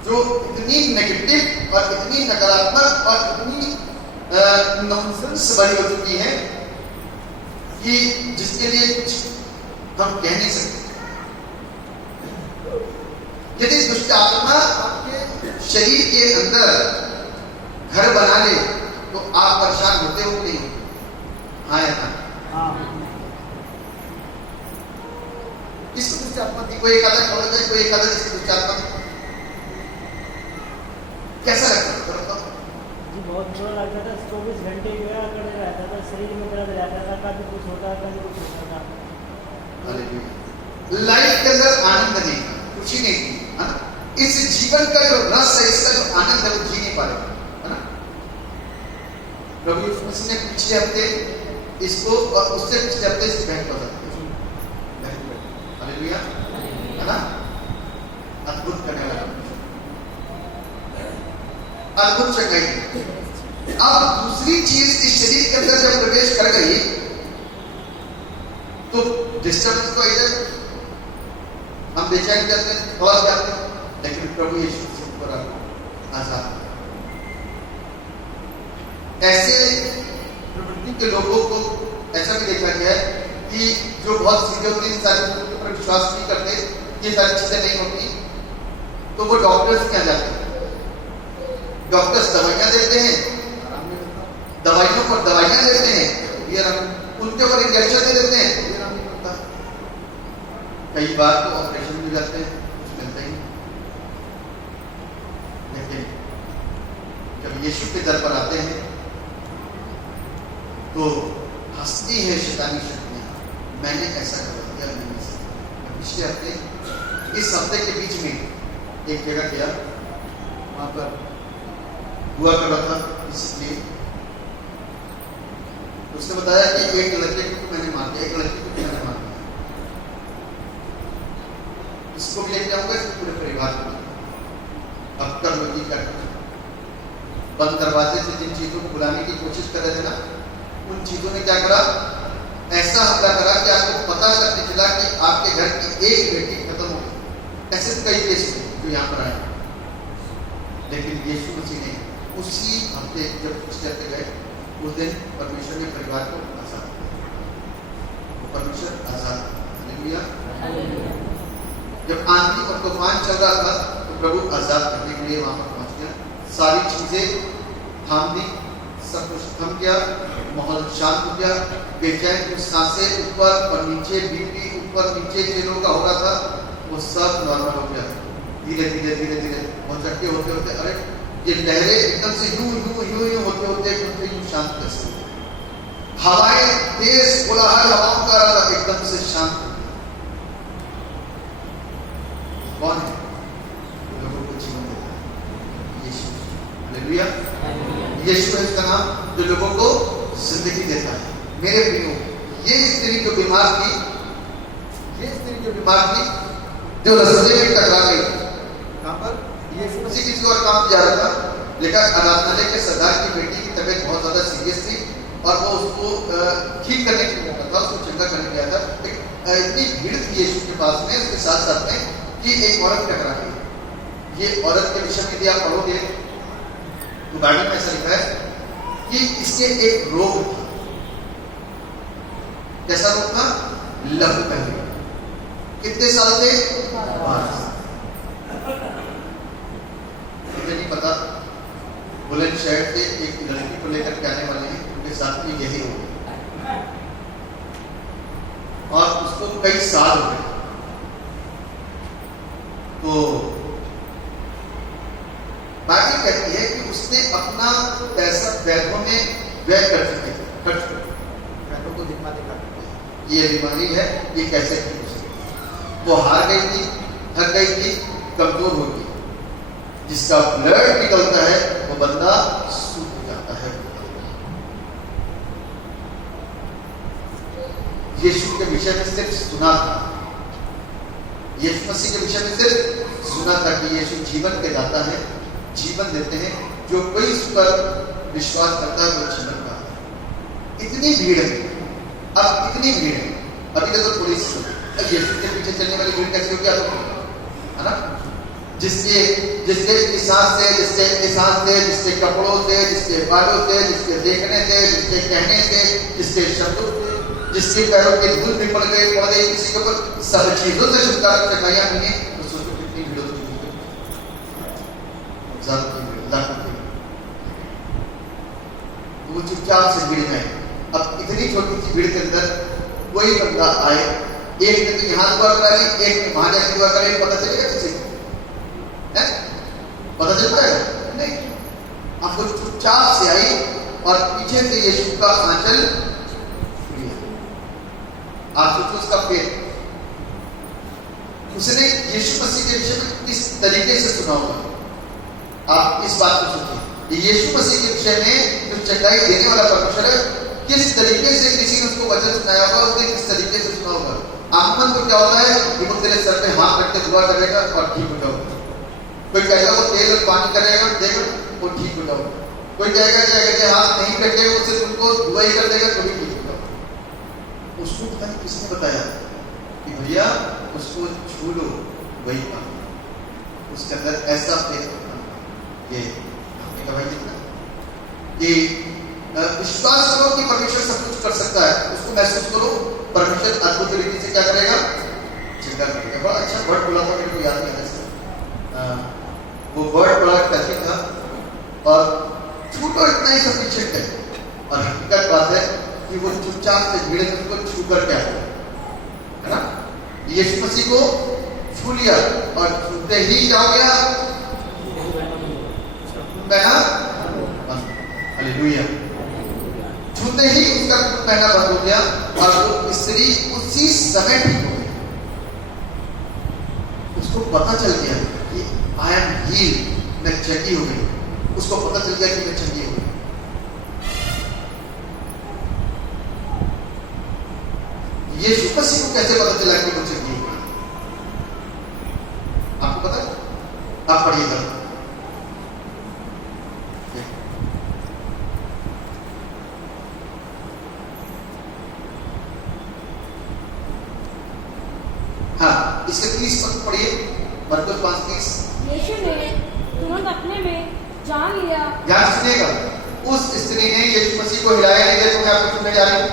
जो इतनी नेगेटिव और इतनी नकारात्मक और इतनी नॉनसेंस भरी हो चुकी है कि जिसके लिए कुछ हम कह नहीं सकते। यदि दुष्ट आत्मा आपके शरीर के अंदर घर बना ले तो आप परेशान होते हो नहीं? हाँ या ना? किस दुष्ट आत्मा की कोई एक आदत खोल जाए, कोई एक आदत इसकी दुष्ट आत्मा कैसा लगता है? जी बहुत बुरा लगता था। 24 घंटे जो है अकड़े रहता था, शरीर में दर्द रहता था, कभी कुछ होता था, कभी कुछ होता था। लाइफ के अंदर आनंद नहीं था, खुशी नहीं थी, है ना? इस जीवन का जो रस है, इसका जो आनंद है, वो जी नहीं पा रहे, है ना? प्रभु यीशु मसीह ने पिछले हफ्ते इसको और उससे पिछले हफ्ते इसकी भेंट बता दी। हालेलुया, है ना? अद्भुत करने वाला, अद्भुत चंगाई। अब दूसरी चीज इस शरीर के अंदर जब प्रवेश कर गई तो डिस्टर्बेंस तो इधर हम बेचैन जाते हैं और जाते हैं, लेकिन प्रभु यीशु से ऊपर आजाद। ऐसे प्रवृत्ति के लोगों को ऐसा भी देखा गया है कि जो बहुत सीधे होते हैं, सारी चीजों के ऊपर विश्वास नहीं करते, ये सारी चीजें नहीं होती, तो वो डॉक्टर्स क्या जाते हैं। डॉक्टर्स दवाइयां देते हैं, दवाइयों पर दवाइयां देते हैं, ये उनके ऊपर इंजेक्शन दे देते हैं, ये आराम नहीं मिलता। कई बार तो ऑपरेशन भी जाते हैं, कुछ मिलता ही नहीं। लेकिन जब यीशु के दर पर आते हैं तो हंसती है शैतानी शक्तियां, मैंने ऐसा कर दिया, मैंने पिछले हफ्ते इस हफ्ते के बीच में एक जगह गया, वहां पर हुआ कर रहा था, इसलिए उसने बताया कि एक लड़के को मैंने मार दिया, एक लड़की को मैंने मार दिया, इसको भी लेके जाऊंगा, इसको पूरे परिवार को। अब कर लो जी, क्या बंद दरवाजे से जिन चीजों को बुलाने की कोशिश कर रहे थे ना, उन चीजों ने क्या करा, ऐसा हमला करा कि आपको पता करके चला कि आपके घर की एक बेटी खत्म हो गई। ऐसे कई केस जो यहाँ पर आए, लेकिन यीशु मसीह ने उसी हफ्ते जब कुछ करते गए, उस दिन परमेश्वर ने परिवार को आजाद किया, परमेश्वर आजाद। हालेलुया। जब आंधी और तूफान चल रहा था तो प्रभु आजाद करने के लिए वहां पर पहुंच गया, सारी चीजें थाम दी, सब कुछ थम गया, माहौल शांत हो गया। बेचैन कुछ सांसें ऊपर और नीचे, बीपी ऊपर नीचे चेलों का हो रहा था, वो सब नॉर्मल हो गया। धीरे धीरे धीरे धीरे बहुत चट्टे होते होते, अरे ये लहरें एकदम से यूं यूं यूं यूं होते होते एकदम से यूं शांत कैसे हो गई। हवाएं तेज कोलाहल हवाओं का एकदम से शांत हो गया। कौन है? लोगों को जीवन देता है, यीशु। हालेलुया। यीशु है उसका नाम, जो लोगों को जिंदगी देता है। मेरे प्रियो, ये स्त्री जो बीमार थी, ये स्त्री जो बीमार थी, जो रास्ते में टकरा गई, कहां पर? यीशु मसीह किसी और काम जा रहा था, लेकिन आराधनालय के सरदार की बेटी की तबीयत बहुत ज्यादा सीरियस थी और वो उसको ठीक करने के लिए था, उसको चंगा करने गया था। इतनी भीड़ थी यीशु के पास में, उसके साथ साथ में, कि एक औरत टकरा गई। ये औरत के विषय में यदि आप पढ़ोगे तो बाइबल में ऐसा लिखा है कि इसके एक रोग था। कैसा रोग था? लहू का रोग। कितने साल थे? 5 साल। मुझे नहीं पता, बुलंदशहर से एक लड़की को लेकर के आने वाले हैं, उनके साथ में यही हो गया और उसको कई साल हो गए। तो बाइबल कहती है कि उसने अपना पैसा वैद्यों में व्यय कर चुके, खर्च कर चुके। वैद्यों को दिखा ये बीमारी है, ये कैसे ठीक हो सकती। वो हार गई थी, थक गई थी, कमजोर हो गई। जिसका ब्लड निकलता है वो बंदा सूख जाता है। यीशु के विषय में सिर्फ सुना था, यीशु मसीह के विषय में सिर्फ सुना था कि यीशु जीवन के दाता है, जीवन देते हैं, जो कोई इस पर विश्वास करता है वो जीवन पाता है। इतनी भीड़ है, अब इतनी भीड़ है, अभी तक तो पुलिस यीशु के पीछे चलने वाली भीड़ कैसे होगी आपको, है ना? जिसके इंसान से, जिसके कपड़ों से, जिसके बालों से, जिसके देखने से, जिसके कहने से, जिसके शब्दों से, जिसके पैरों के धूल भी पड़ गई, किसी के ऊपर सब चीजों से छुटकारा चढ़ाइयां मिली, तो सोचो कितनी भीड़ होती है। वो चुपचाप से भीड़ में, अब इतनी छोटी सी भीड़ के अंदर कोई बंदा आए, एक ने तो यहाँ दुआ करा ली, एक ने वहां जाके दुआ करा ली, पता चलेगा किसी को? पता चल पाएगा? नहीं। आपको चुपचाप से आई और पीछे से यीशु का आंचल, आप सोचो उसका पेट, उसने यीशु मसीह के विषय में किस तरीके से सुना होगा। आप इस बात को सोचिए, यीशु मसीह के विषय में जो चंगाई देने वाला परमेश्वर है, किस तरीके से किसी ने उसको वचन सुनाया होगा, उसने किस तरीके से सुना होगा। आगमन तो क्या होता है कि वो तेरे सर पे हाथ रख के दुआ करेगा और ठीक हो जाओगे। कोई कहेगा वो तेल और पानी करेगा, देगा वो ठीक हो जाओगे। कोई कहेगा कि हाथ नहीं रखेगा, उससे तुमको दुआ ही कर देगा, कभी ठीक हो जाओगे। उसको पता नहीं किसने बताया कि भैया उसको छू लो, वही काम। उसके अंदर ऐसा ये हमने कहा जितना कि विश्वास करो कि परमेश्वर सब कुछ कर सकता है, उसको महसूस करो, परमेश्वर अद्भुत रीति से क्या करेगा, चंगा करेगा। बड़ा अच्छा वर्ड बोला था, मेरे को याद नहीं आता, वो वर्ड बड़ा टचिंग था और छूटो इतना ही सफिशिएंट है। और हकीकत बात है कि वो चुपचाप से भीड़ को छू कर क्या है ना, यीशु मसीह को छू लिया और छूते ही क्या हो गया, हालेलुया, छूते ही उसका खून बहना बंद हो गया और वो स्त्री उसी समय ठीक हो गई। उसको पता चल गया कि आई एम हील्ड, मैं चंगी हो गई। उसको पता चल गया कि मैं चंगी हो गई। यीशु मसीह को कैसे पता चला कि वो चंगी हो गई? आपको पता है? आप पढ़िएगा। हाँ, इसके 30 पद पढ़िए, मरकुस 5:30। यीशु ने तुरंत अपने में जान लिया। ध्यान सुनिएगा, उस स्त्री ने यीशु मसीह को हिलाया नहीं, देखो मैं आपको सुनने जा रही हूँ।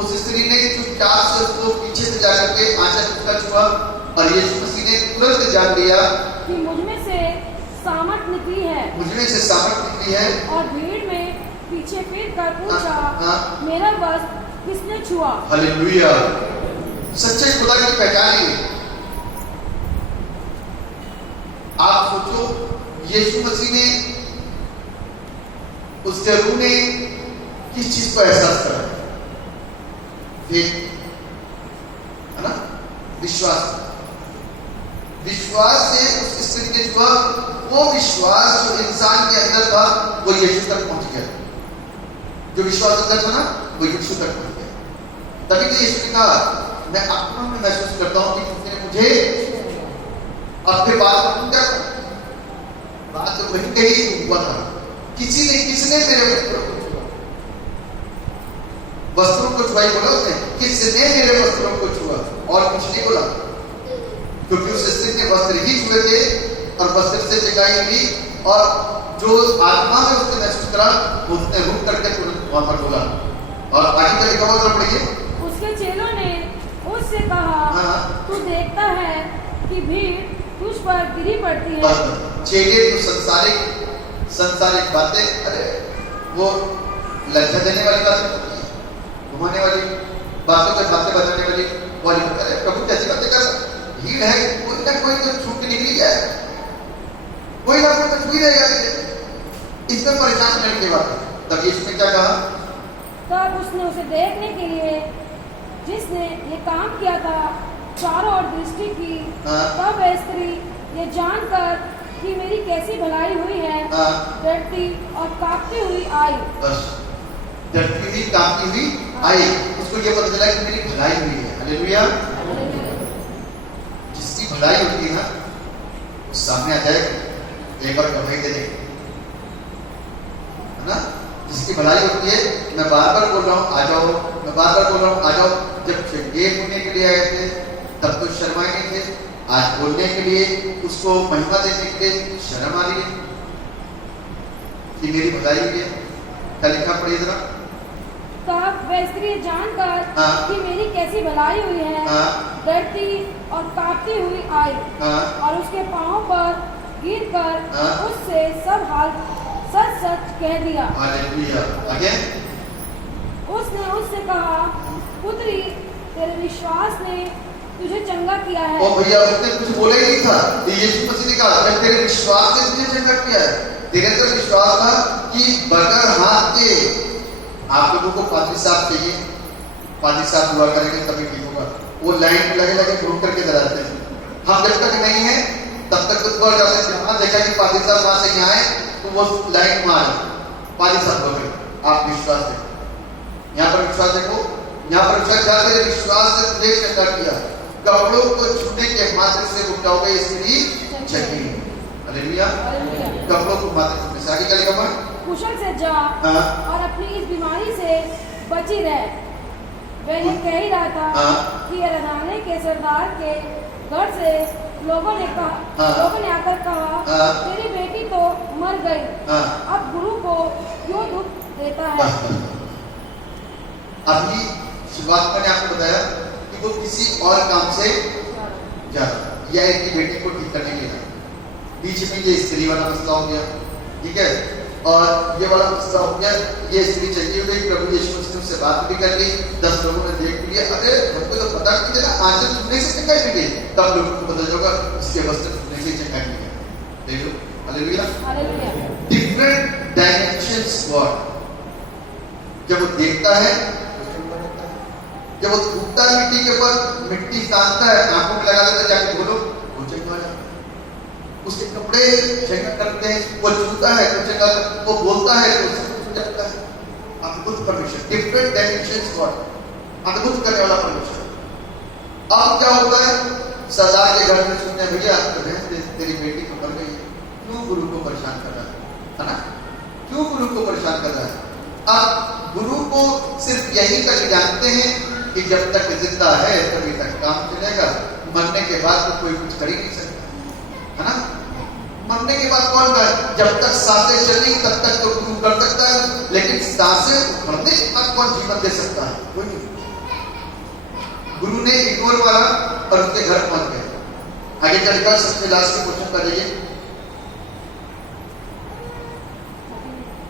उस स्त्री ने चुपचाप से उसको पीछे से जाकर के आंचल उसका छुआ और यीशु मसीह ने तुरंत जान लिया कि मुझमें से सामर्थ निकली है। मुझमें से सामर्थ निकली है। और भीड़ में पीछे फिर कर पूछा, मेरा वस्त्र किसने छुआ? हालेलुया, सच्चे खुदा की पहचान ही। आप सोचो, यीशु मसीह ने, उसके रूह ने किस चीज को एहसास करा? है ना, विश्वास। विश्वास से उस स्त्री ने छुआ, वो विश्वास जो इंसान के अंदर था वो यीशु तक पहुंच गया। जो विश्वास अंदर था ना, वो यीशु तक पहुंच गया। तभी तो यीशु ने कहा, मैं आत्मा में महसूस करता हूं कि तुमने मुझे अपने बात तो वही कही हुआ था। किसने मेरे वस्त्रों को छुआ, बोला उसने, किसने मेरे वस्त्रों को छुआ, और कुछ नहीं बोला, क्योंकि उस स्त्री ने वस्त्र ही छुए थे और वस्त्र से जगाई हुई। और जो आत्मा में उसने महसूस करा, उसने रुक करके तुरंत वहां पर बोला। और आगे का लिखा हुआ पढ़िए। उसके चेलों ने उससे कहा, तू देखता है कि भीड़ तुझ पर गिरी पड़ती है। चेले तो संसारिक बातें, अरे वो लज्जा देने वाली बातें, घुमाने वाली बातों के बातें बताने वाली अरे प्रभु कैसी बातें कर, भीड़ है, कोई ना कोई तो छूट के निकली जाए, कोई ना कोई तो छू ही रहेगा, इसमें परेशान करने की बात है। तब यीशु ने क्या कहा? तब उसने उसे देखने के लिए जिसने ये काम किया था चारों ओर दृष्टि की। तब वह स्त्री ये जानकर कि मेरी कैसी भलाई हुई है, डरती और कांपती हुई आई। बस डरती हुई कांपती हुई आई। उसको ये पता चला कि मेरी भलाई हुई है। हालेलुया। जिसकी भलाई होती है ना, उस सामने आ जाए, एक बार गवाही दे दे, है ना। जिसकी भलाई होती है, मैं बार बार बोल रहा हूँ आ जाओ, मैं बार बार बोल रहा हूँ आ जाओ। जब चंगेज होने के लिए आए थे तब तो शर्माए नहीं थे, आज बोलने के लिए, उसको महिमा देने के लिए शर्म आ रही है कि मेरी भलाई हुई है। क्या लिखा पढ़िए जरा। तब वह स्त्री जानकर हाँ। कि मेरी कैसी भलाई हुई है, हाँ। डरती और कांपती हुई आई हाँ। और उसके पांव पर गिरकर हाँ। उससे सब हाल सच सच कह दिया। हालेलुया। आगे उसने उससे कहा, पुत्री, तेरे विश्वास ने तुझे चंगा किया है। ओ भैया, उसने कुछ बोला ही नहीं था। तो यीशु मसीह ने कहा, मैं तेरे विश्वास से तुझे चंगा किया है। तेरे अंदर विश्वास था कि बगैर हाथ के, आप लोगों को पादरी साहब चाहिए, पादरी साहब दुआ करेंगे तभी ठीक होगा। वो लाइन में लगे लगे घूम करके डराते हैं। हम जब तक नहीं है तब तक तो दुआ करते हैं। जहाँ देखा कि पादरी साहब वहां से यहाँ आए तो वो लाइन में आ जाए, पादरी साहब हो गए। आप विश्वास देखो, यहाँ पर विश्वास देखो, यहाँ पर विश्वास, जहाँ तेरे विश्वास से तुझे चंगा किया, कपड़ों को छूने के मात्र से वो क्या हो गई, स्त्री चंगी। हालेलुया। हालेलुया। कपड़ों को मात्र से आगे चलेगा मैं। कुशल से जा हाँ। और अपनी इस बीमारी से बची रह। वह ये कह ही रहा था हाँ। कि अरदाने के सरदार के घर से लोगों ने आकर कहा, हाँ। तेरी बेटी तो मर गई, हाँ। अब गुरु को क्यों दुख देता है। अभी शुरुआत मैंने आपको बताया कि वो किसी और काम से जा रहा, या एक बेटी को ठीक करने के लिए, बीच में ये स्त्री वाला मसला हो गया, ठीक है, और ये वाला मसला हो गया, ये स्त्री चली हुई, प्रभु यीशु मसीह ने उससे बात भी कर ली, 10 लोगों ने देख लिया, अरे हमको तो पता नहीं चला, आंचल छूने से चंगाई मिली, तब लोगों को पता चलेगा इसके वस्त्र छूने से चंगाई मिली। देख लो, hallelujah. Hallelujah. Different dimensions God, जब वो देखता है, जब वो थूकता है मिट्टी के ऊपर, मिट्टी सानता है, आंखों में लगा देता है, जाके बोलो वो चंगा हो जाता है। उसके कपड़े चंगा करते हैं, वो छूता है तो चंगा, वो बोलता है तो सब कुछ हो जाता है। अद्भुत परमेश्वर, डिफरेंट डायमेंशंस गॉड, अद्भुत करने वाला परमेश्वर। अब क्या होता है, सरदार के घर में सुनने, भैया तेरी बेटी तो मर गई है, क्यों गुरु को परेशान कर रहा है ना, क्यों गुरु को परेशान कर रहा है। अब गुरु को सिर्फ यही कर जानते हैं कि जब तक जिंदा है तभी तक काम चलेगा, मरने के बाद तो कोई कुछ कर ही नहीं सकता, है ना। मरने के बाद कौन कर, जब तक सांसें चली तब तक तो गुरु कर सकता है, लेकिन सांसें उखड़ने के बाद कौन जीवन दे सकता है, कोई नहीं। गुरु ने इग्नोर मारा और उसके घर पहुंच गए। आगे चलकर सबसे लास्ट में क्वेश्चन कर लीजिए।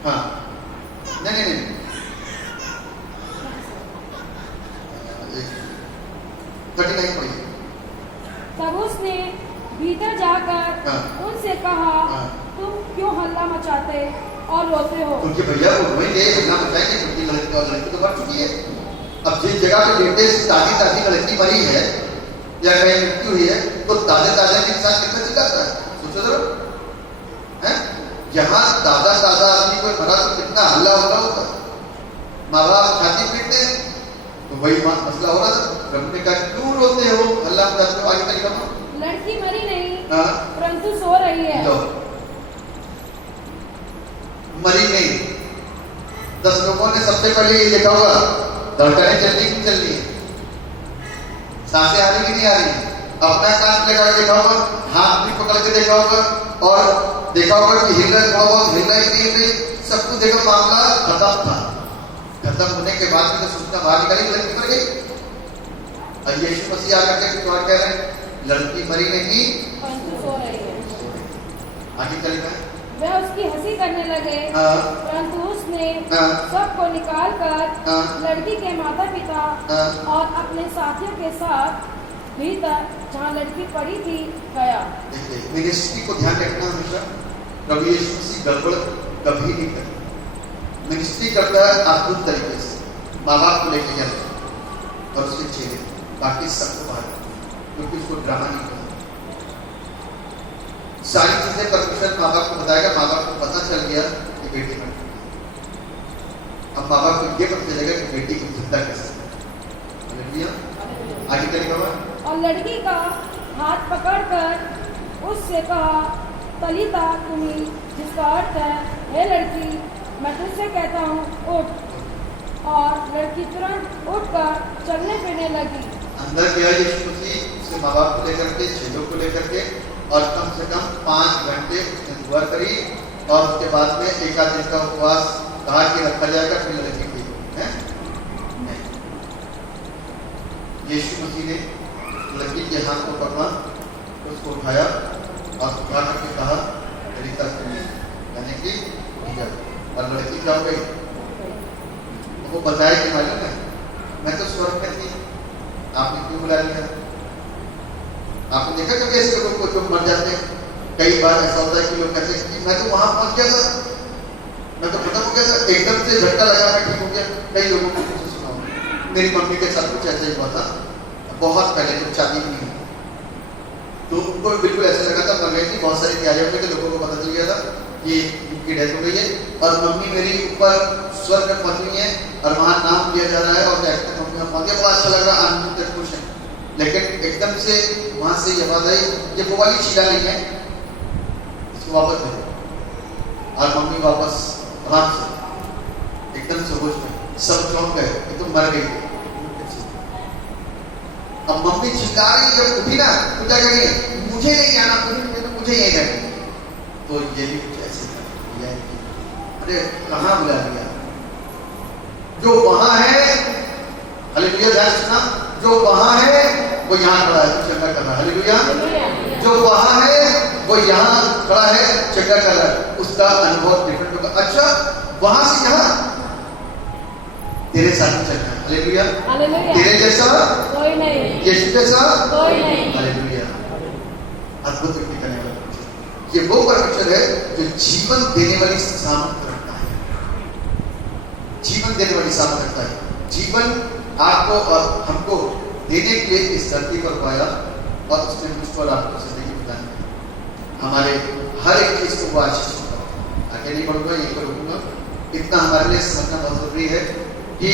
हाँ, नहीं, 39 पढ़िए। तब उसने भीतर जाकर हाँ। उनसे कहा, हाँ। तुम क्यों हल्ला मचाते और रोते हो। उनके भैया वो रोएंगे, हल्ला मचाएंगे, क्योंकि लड़की और लड़की तो मर चुकी है। अब जिस जगह पे बेटे से ताजी लड़की मरी है या कहीं मृत्यु हुई है, तो ताजे इंसान कितना चिल्लाता है, सोचो जरा, है। जहाँ ताजा आदमी कोई मरा तो कितना हल्ला हो रहा होता, माँ बाप छाती पीटते हैं, तो वही मसला हो रहा था। प्रभु ने कहा, क्यों रोते हो, हल्ला मचाते हो, आगे तक लड़की मरी नहीं, हाँ। परंतु सो रही है। लो, मरी नहीं। 10 लोगों ने सबसे पहले ये देखा होगा, धड़कनें चलनी की चल रही है, सांसें आ रही कि नहीं आ रही, अपना कान लगा के देखा होगा, हाथ भी पकड़ के देखा होगा, और देखा होगा कि हिल रहा बहुत हिल रही नहीं हिल रही, सब कुछ देखा, मामला खत्म था। खत्म होने के बाद में तो सूचना बाहर निकाली, लड़की मर गई। और यीशु मसीह आकर के कुछ और कह रहे हैं, लड़की मरी नहीं, परंतु सो रही है। आगे चलेगा। वह उसकी हंसी करने लगे, हाँ। परंतु उसने हाँ। सबको निकाल कर हाँ। लड़की के माता पिता हाँ। और अपने साथियों के साथ भीतर जहाँ लड़की पड़ी थी गया। देखिए, मिनिस्ट्री को ध्यान रखना हमेशा, प्रभु यीशु मसीह गड़बड़ कभी नहीं करता। मिनिस्ट्री करता है अद्भुत तरीके से, माँ बाप को लेके जाता है और उसके चेहरे, बाकी सबको बाहर, क्योंकि उसको ड्रामा नहीं करता। सारी चीजें परमेश्वर माँ बाप को बताएगा, माँ बाप को पता चल गया कि बेटी मर गई, अब माँ बाप को ये पता चलेगा कि बेटी को जिंदा कैसे। आगे चलेगा। और लड़की का हाथ पकड़कर उससे कहा, तलीता कुमी, जिसका अर्थ है, हे लड़की, मैं तुझसे कहता हूँ, उठ। और लड़की तुरंत उठकर चलने फिरने लगी। अंदर गया यीशु मसीह उसके माँ बाप को लेकर के, चेलों को लेकर के, और कम से कम 5 घंटे उसने दुआ करी, और उसके बाद में 1 आध दिन का उपवास कहा कि रखा जाएगा, फिर लड़की ठीक है। यीशु मसीह ने लड़की के हाथ को पकड़ा, उसको उठाया और उठा करके कहा मेरी तरफ यानी कि भैया, और लड़की क्या हो गई? वो बताया कि मालूम है मैं तो स्वर्ग में थी, आपने क्यों बुला लिया? आपने देखा कभी ऐसे लोगों को जो मर जाते हैं? कई बार ऐसा होता है कि लोग कहते हैं कि मैं तो वहां पहुंच गया था, मैं तो खत्म हो गया था, एकदम से झटका लगा मैं ठीक हो गया। कई लोगों को कुछ सुना, मेरी मम्मी के साथ कुछ ऐसा ही हुआ था, बहुत पहले जब शादी नहीं हुई तो उनको बिल्कुल ऐसा लगा था मर गई थी, बहुत सारी तैयारियों में लोगों को पता चल गया था कि उनकी डेथ हो गई है और मम्मी मेरी ऊपर स्वर्ग में पहुंच गई है और वहां नाम लिया जा रहा है और मम्मी पहुंच गया, बहुत अच्छा लग रहा है, आनंद खुश है। लेकिन एकदम से वहां से ये बात आई, ये वो वाली शीला नहीं है, इसको वापस दे। और मम्मी वापस आराम से एकदम से होश में, सब चौंक गए कि तुम मर गई। अब मम्मी चिल्ला रही, जब उठी ना तो क्या करेंगे, मुझे नहीं जाना, मुझे यही रहना। तो ये भी कुछ ऐसे अरे कहाँ बुला लिया? जो वहां है, हालेलुया, ध्यान सुना, जो वहां है वो यहाँ खड़ा है, चक्कर कर रहा है, हालेलुया। जो वहां है वो यहाँ खड़ा है, चक्कर कर रहा है, उसका अनुभव डिफरेंट होगा। अच्छा, वहां से यहाँ तेरे साथ चलना है, हालेलुया, तेरे जैसा कोई नहीं, यीशु जैसा कोई नहीं, हालेलुया। अद्भुत व्यक्ति करने वाला परमेश्वर, ये वो परमेश्वर है जो जीवन देने वाली सामर्थ रखता है, जीवन देने वाली सामर्थ रखता है। जीवन आपको और हमको देने के लिए इस धरती पर पाया और उसने मुझको और आपको जिंदगी बितानी, हमारे हर एक चीज को वो आशीष होगा। आगे नहीं बढ़ूंगा, यही पर रुकूंगा। इतना हमारे लिए समझना बहुत जरूरी है कि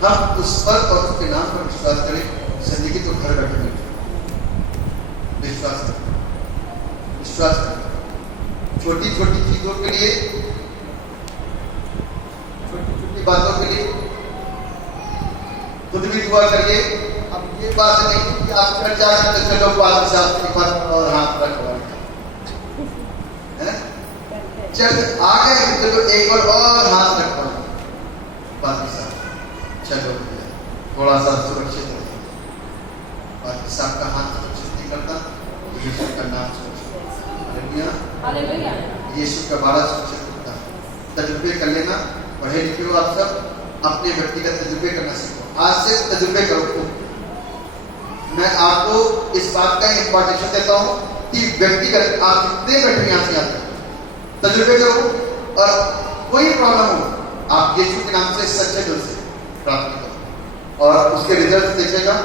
हम उस पर और उसके नाम पर विश्वास करें, जिंदगी तो घर बैठे मिल विश्वास करें, विश्वास करें। छोटी छोटी चीजों के लिए, छोटी छोटी बातों के लिए खुद भी दुआ करिए। अब ये बात नहीं कि आप घर जाए तो चलो पालक साहब के पास और हाथ रखवा चल आ गए, चलो एक बार और हाथ रखवा पालक साहब, चलो थोड़ा सा सुरक्षित रहिए। पालक साहब का हाथ सुरक्षित नहीं करता, यीशु का नाम सुरक्षित, हालेलुया, यीशु का बाड़ा सुरक्षित करता है। तजुर्बे कर लेना, पढ़े लिखे हो आप सब, अपने व्यक्तिगत तजुर्बे करना सीखो। आज से तजुर्बे करो। मैं आपको इस बात का इंपॉर्टेंस देता हूँ कि व्यक्तिगत आप जितने बैठे यहाँ से आते तजुर्बे करो और कोई प्रॉब्लम हो आप यीशु के नाम से सच्चे दिल से प्रार्थना करो और उसके रिजल्ट देखिएगा,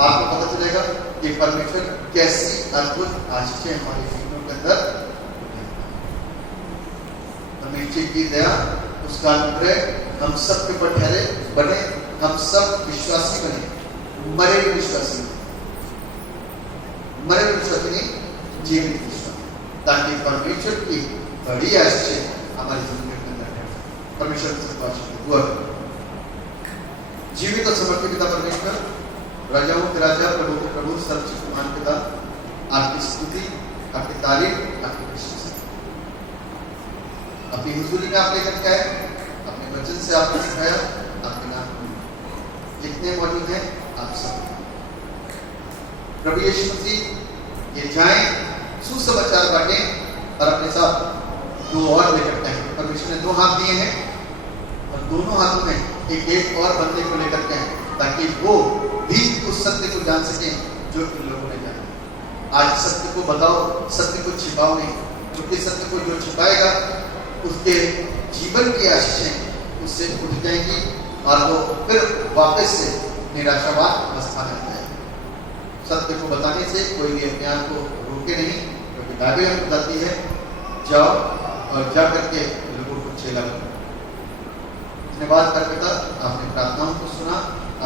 आपको पता चलेगा कि परमेश्वर कैसी अद्भुत आशीषें हमारे जीवनों के अंदर। परमेश्वर की दया, उसका अनुग्रह हम सब के ऊपर ठहरे बने, हम सब विश्वासी बने, मरे हुए विश्वासी, मरे हुए विश्वासी नहीं, जीवित विश्वासी, ताकि परमेश्वर की बड़ी आशीषें हमारी जिंदगी के अंदर ठहरे। परमेश्वर से आशीष दुआ जीवित और समर्पित पिता परमेश्वर, राजाओं के राजा, प्रभु के प्रभु, सर्वशक्तिमान पिता, आपकी स्तुति, आपकी तारीफ, आपकी प्रशंसा अपनी हुजूरी में आप लेकर के आए, अपने वचन से आपने सिखाया, आपके नाम जितने मौजूद हैं आप सब प्रभु यीशु मसीह ये जाएं, सुसमाचार बांटें और अपने साथ दो और लेकर के आए। परमेश्वर ने दो हाथ दिए हैं और दोनों हाथों में एक और बंदे को लेकर के आए ताकि वो भी उस सत्य को जान सके जो इन लोगों ने जाना। आज सत्य को बताओ, सत्य को छिपाओ नहीं, क्योंकि सत्य को जो छिपाएगा उसके जीवन की आशीषें उससे उठ जाएंगी और वो फिर वापस से निराशावाद अवस्था में आ जाएगा। सत्य को बताने से कोई भी अपने आप को रोके नहीं, क्योंकि बाइबल हमें बताती है जाओ और जा करके लोगों को चेला बनो। धन्यवाद पिता, आपने प्रार्थनाओं को सुना,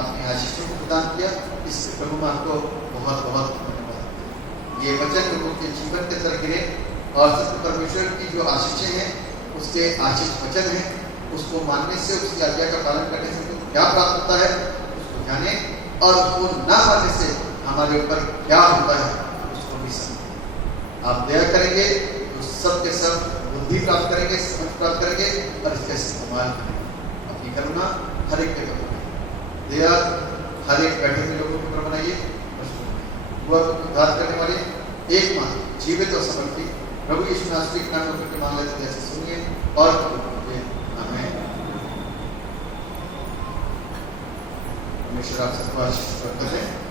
आपने आशीषों को प्रदान किया, इससे प्रभु मैं आपको बहुत बहुत धन्यवाद। ये वचन लोगों के जीवन के अंदर गिरे और सत्य परमेश्वर की जो आशीषें हैं उसके आशीष वचन है, उसको मानने से, उसकी आज्ञा का पालन करने से तो क्या प्राप्त होता है उसको जाने और उसको न मानने से हमारे ऊपर क्या होता है उसको भी समझे। आप दया करेंगे तो सब के सब बुद्धि प्राप्त करेंगे, समझ प्राप्त करेंगे और इसका इस्तेमाल करेंगे। अपनी करुणा हर एक के करोगे, दया हर एक बैठे हुए लोगों के ऊपर बनाइए। बुआ को उद्धार करने वाली एक माँ जीवित और समर्थ थी। प्रभु यीशु नासरी के नाम में मांग लेते थे, ऐसे सुनिए और हमें परमेश्वर आप सबको आशीष प्रदान करें।